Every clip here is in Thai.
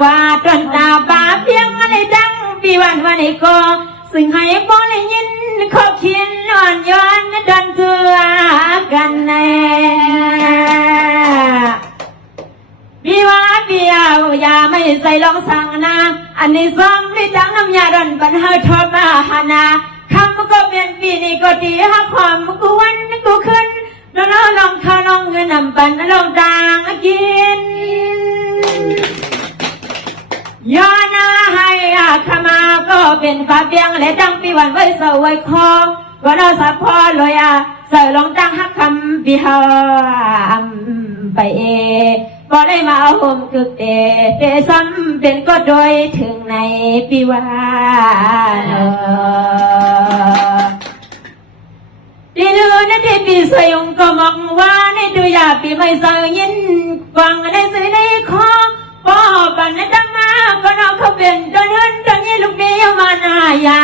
กว่าจนตาบาเพียงอะไรดังปีวันวันนี้ก็ซึ่งให้บ่ได้ยินขอเขียนนอนย้อนดันเถื่อกันแน่พี่ว่าพี่เอาอย่าไม่ใส่ลองสั่งนะอันนี้ซ้อมไม่จังน้ำยาดันปัญหาทอมาหานาคำก็เปลี่ยนปีนี้ก็ดีหักความกูวันกูขึ้นแล้วลองข้าวลองเงินนำปันลองต่างกินย้อนหน้าให้ขมาก็เป็นฟ้าเปียงและดังปีวันไว้สวยคอก็เราสับพอเลยใส่ลองตั้งหักคำปีหามไปบ่ได้มาห่มกึกเตซ้ำเป็นก็โดยถึงในปีวานดีดูนะที่ปีสยงก็มองว่าในดูยาปีไม่ใส่ยินกวางในสื่อในคอพ่อปันในดังมาก็น้องเขาเป็นจนเฮินจนยี่ลูกเบี้ยมาหน้ายา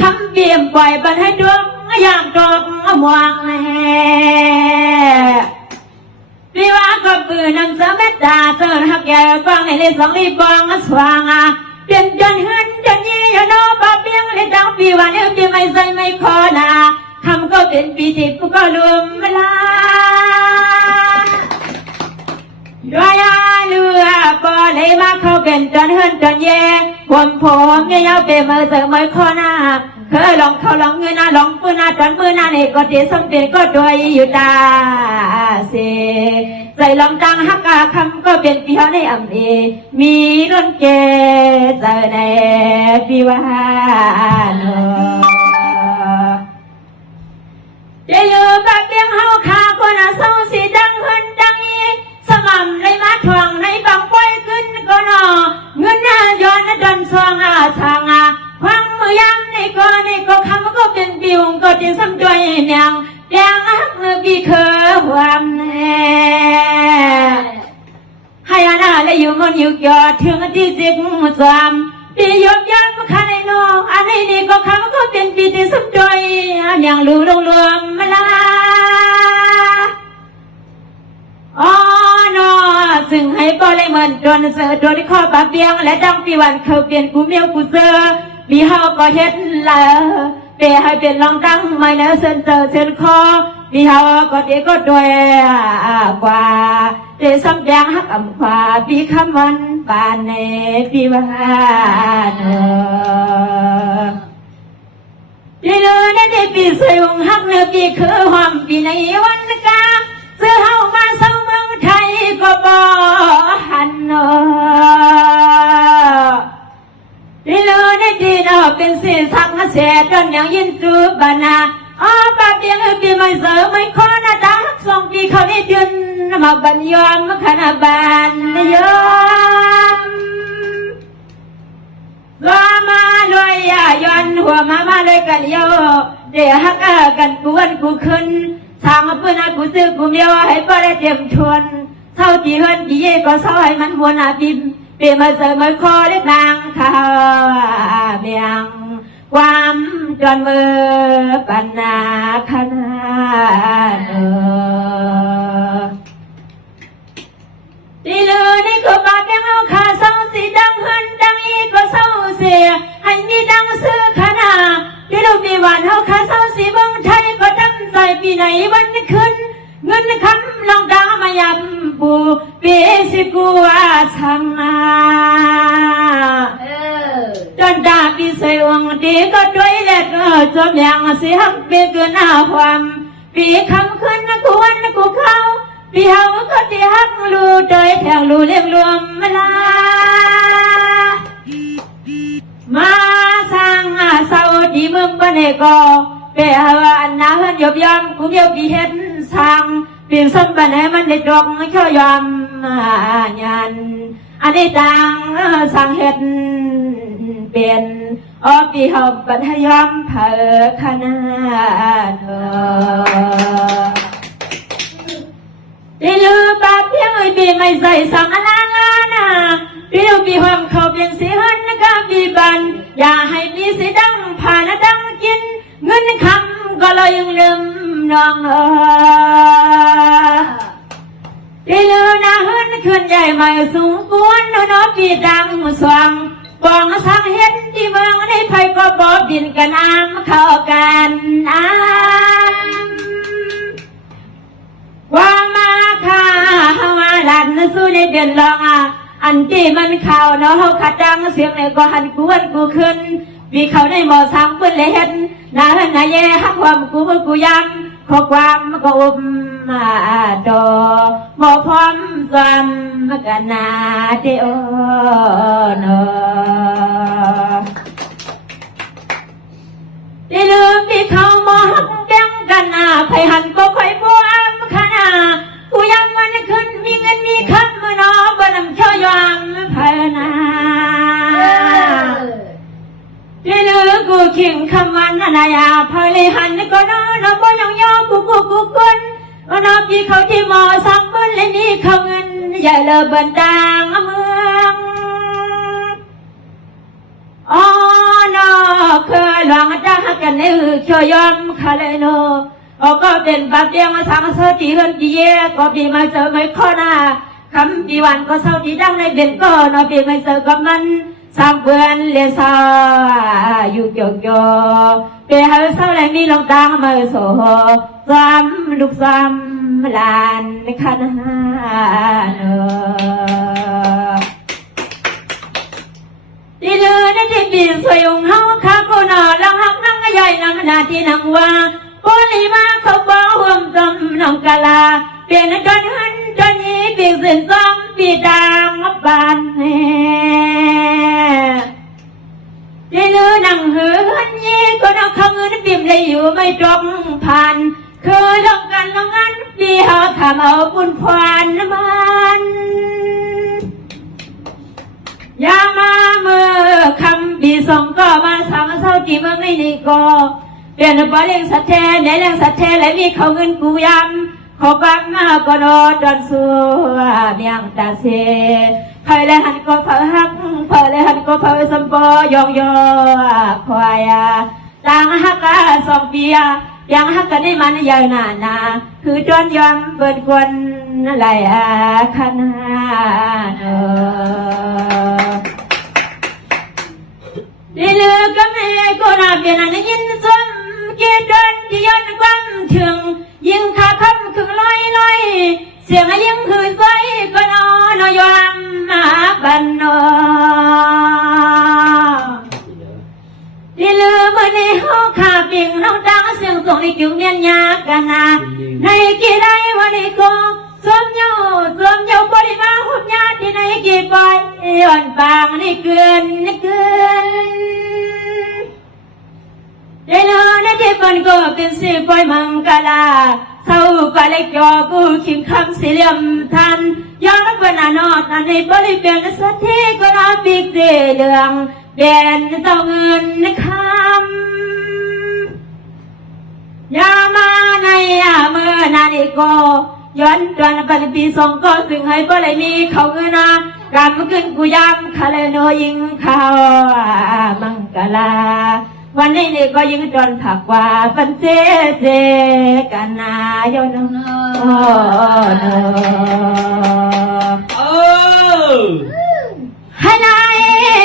คำเบี่ยมปล่อยปันให้ดวงอยากดอกมวงแน่พี่ว่าก็ปืนนำเสเม็ดตาเจอหักแก่กวางในเลสองรีบองสว่างเปลี่ยนจนเฮินจนยี่ยโนบาเปียงเลดังปีวันเออปีไม่ใส่ไม่คอนาคำก็เป็นปีติดก็รวมเวลาด้วยเรือก็เลยมาเขาเป็นจนเฮินจนเย่ผมเนี่ยยาวเปมาเจอไม่คอนาเคยลองเขาลองเงินนะลองปืนนะจนมือนะเนี่ยก็เดี๋ยวสมเป็นก็ด้วยอยู่ตาเสใส่ลองตังฮักคำก็เป็นปีในอำเอมีรุ่นเกเจอในปีวานเดี๋ยวแบบเบี้ยงเฮาขาคนน่ะเศร้าสีดังเฮินดังอีสม่ำเลยมาทวงในบางป้อยขึ้นก็นอเงินน่ะย้อนดันซองทางความมือยำนี่ก็คำก็เป็นบิวก็จะซ้ำด้วยเนียงแดงฮักบีเคอความแน่ให้อาณาและอยู่มันอยู่ยอดถึงที่สิบสามปียบยันขันไอ้น้องอันนี้นี่ก็คำก็เป็นปีที่ซ้ำด้วยอย่างรู้ลงรวมมาลาอ๋อนอซึ่งให้ปอเลยเหมือนจนเสือตัวที่ข้อปะเปียงและดังปีวันเขาเปลี่ยนกูเมียวกูเสือปีเฮาก็เฮ็ดละเปให้เป็นลองตั้งไม่เนื้อเส้นเจอเส้นคอปีเฮาก็เด็กก็ด้วยกว่าเตะซ้ำแดงหักอ่ำขวาปีคำมันปานในปีวานปีเลือในปีสยงหักเนื้อปีคือความปีในวันกาเสื้อเฮามาเศร้าเมืองไทยก็บ่หันที่เลือในที่นอเป็นสีสักเสียจนยังยินจูบานาปาเปียงปีไม่เสือไม่คอนาดักสองปีเขาได้เดือนมาบัญยอมขณะบานยอมว่ามาด้วยย้อนหัวมาด้วยกันโยเดี๋ยวฮักกันกวนกูขึ้นทางปืนกูซื้อกูเมียวให้ป้าได้เตรียมชวนเท่าที่เฮินที่เย่ก็เศร้าให้มันวนบิมเปลี่ยนมาเสริมมาคอได้นางข้าวเบียงความจนมือปัญนาขนาดที่เลือนี่ก็บาดยังเอาขาเศร้าสีดังเฮินดังอีก็เศร้าเสียให้มีดังซื้อขนาดที่เรามีวันเอาขาเศร้าสีเมืองไทยก็ดังใจปีไหนวันขึ้นเงินคำลองดามายำปูเปียสิกูอาชังจนดาปีเสวงดีก็ด้วยเล็ดจมอย่างเสียงเบียเกินความปีคำขึ้นกูวันกูเข้าปีเฮาก็ที่ฮักรู้โดยแถวรู้เรียบรวมเวลามาสร้างเศร้าดีมึงบ้านเอกเปียอันนาเฮินยบยอมกูเมียวปีเห็นสร้างเปลี่ยนส้มบ้านไหนมันได้ดอกช่วยยอมยันอันนี้ต่างสร้างเห็ดเป็นปีเฮาบันให้ยอมเผอขนาดที่ลือปากเพียงปีไม่ใส่สังลานาปีลูกปีความเขาเป็นสีหันก็ปีบันอย่าให้มีสีดังผ่านดังกินเงินคำก็เลยยังลืมน้องที่ลือนาหัน ขึ้นใหญ่มาสูงกวนนอปีดังสว่างบองสังเห็นที่เมืองในไผก็บอบดินกันน้ำเข้ากันว่ามาค่ะว่าหลันสู้ในเดือนรองอันที่มันเข่าเนาะเขาขัดดังเสียงในก็หันกวนกูขึ้นวีเขาในหมอสามเพื่อนเลยเห็นนาเห็นนาเย่หักความกูย้ำขอความก็อุ้มมาดอหมอพร้อมความกันนาเดโอนได้ลืมที่เขามองแบ่งกันนาไผหันก็ค่อยบ้วนขนากูย้ำมันขึ้นมีเงินมีคำมือนอบนำเช่ายอมพนาที่ลือกูขิงคำวันนายาพอเลยหันก็นอนบ่ยองยอกูคนนอพี่เขาที่หมอสังบุญเลยนี่เขาเงินใหญ่เลอบันดาเมืองอ๋อนอเคยหลงจ้ากันในเชื่อยอมคาเลโนก็เป็นแบบเดียวมาสังเสติเฮินดีเย่ก็ปีมาเจอไม่ข้อหน้าคำปีวันก็เศร้าดีดังในเบนก็นอปีไม่เจอกับมันสามเพื่อนเลี้ยซาอยู่เกี่ยวเปหาเศร้าเลยมีลองดังมาโซ่ซ้ำลูกซ้ำลานขันหาที่เลือได้ที่ปีสวยองเฮาข้ากูนอลังหักนั่งใหญ่นำนาที่นั่งว่าปุริมาเขาบอกห่วงจำน้องกะลาเปลี่ยนกันหันจนนี้ปีเส้นซ้ำปีดังบานแห่ที่เลือนั่งเหือนยี่ก็นักขมือปิ่มเลยอยู่ไม่ตรงผ่านเคยลองกันลองงั้นปีหาขามเอาบุญพานมันยามาเมื่อคำปีสองก็มาสามเศร้าจีเมืองในนี่ก็เปลี่ยนไปเลี้ยงสัตว์แท้เนี่ยเลี้ยงสัตว์แท้และมีเขาเงินกูยำเขาบักมาก็นอนดอนสัวเมียงตาเสใครเลยหันก็เผาหักเผาเลยหันก็เผาสมปอยองยอควายต่างหักสองปียังหักกันได้มันยาวนานนาคือจนยอมเปิดกวนอะไรขนาดดีเลือก็ไม่ก็น่าเปลี่ยนยินสมเกียรติที่ย้อนความถึงยิงขาคำคือลอยเสียงยิงคือใสก็นอนยอมมาบันนอดีเลือวันนี้เขาขาปิงน้องดังเสียงส่งในจุงเมียนยากันนาในกี่ได้วันนี้ก็สวมเยาบริมาหุบญาติในกี่ปอยย้อนบางนี่เกินเดี๋ยวในที่ปนก็เป็นสีปอยมังกลาเศร้าก็เล็กจอกูขิงคำสีเหลี่ยมทันย้อนบนนอดในบริเวณสัตย์ที่ก็น่าปีกเดืองเด่นเต้าเงินคำยามาในเมื่อนานิโกย้อนจวนปันปีสองก็ซึ่งให้ก็เลยมีเขาเงินการมาขึ้นกูย้ำคาเลโนยิงเขามังกลาวันนี้นี่ก็ยิงจนถักว่าปันเจกันนายนให้นาย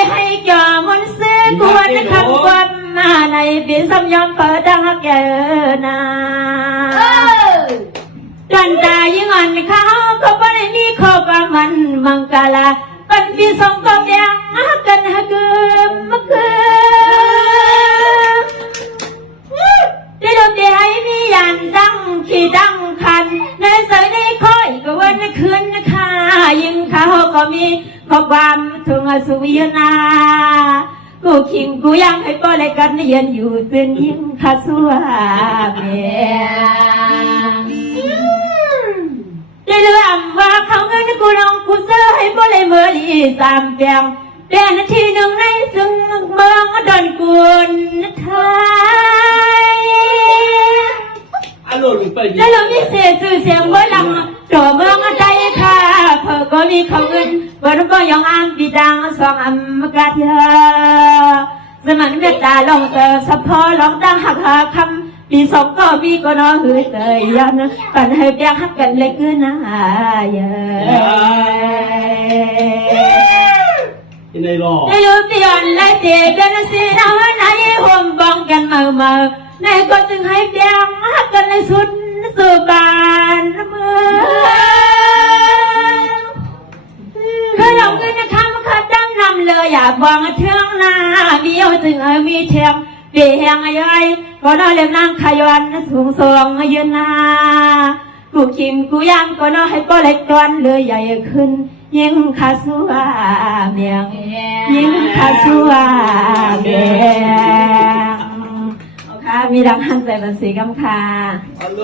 ให้จอมันซื้อกวนคำวันมาในปีสมยอมเปิดดังฮักเกนาจนตายิงอันเขาก็ไม่ได้มีข้อความมันมังกลาปันปีสองก็ยังฮักกันฮักมที่เราได้ให้มียันดังขี่ดังคันในใส่ในค่อยก็วันคืนนะคะยิงเขาก็มีข้อความถึงสุวินากูขิงกูยังให้ป้อเลยกันเย็นอยู่เป็นยิงข้าสัวเมียได้เรื่องว่าเขาเงินกูลองกูเสื้อให้ป้อเลยเมื่อลีสามเปียงเป็นที่หนึ่งในซึ่งเมืองดอนกุนไทยแล้วเรามีเสียชื่อเสียงว่าหลังตัวเมืองใจค่ะเพื่อก็มีเขาเงินวันก็ยังอ้างปีดังสองอัมกาเธอสมันเมตตาลองเจอสะพอลองดังหักคำ ปีสองก็ปีก็น้องหือเตยยันปันให้เปียกหักกันเล็กขึ้นนะเย้ในรอในลูกที่อ่อนและเจ็บเป็นสีน้ำในห่มบ้องกันเมาในก็จึงให้เปียกหักกันในสุดสุบานเมืองเคยเอาเงินนะคะมาขัดดังนำเลยอย่าบองเทืองหน้าเบี้ยวจึงมีเทียมเปียงย่อยก็น้อเล็บนางขยันสูงส่งยืนหน้ากูคิมกูยามก็น้อให้ก็เล็กตอนเรือใหญ่ขึ้นยิ่งขาสัวเมียงยิ่งขาสัวเมียงเอาค่ะมีดังหันใจบันสีกำค่ะฮัลโหล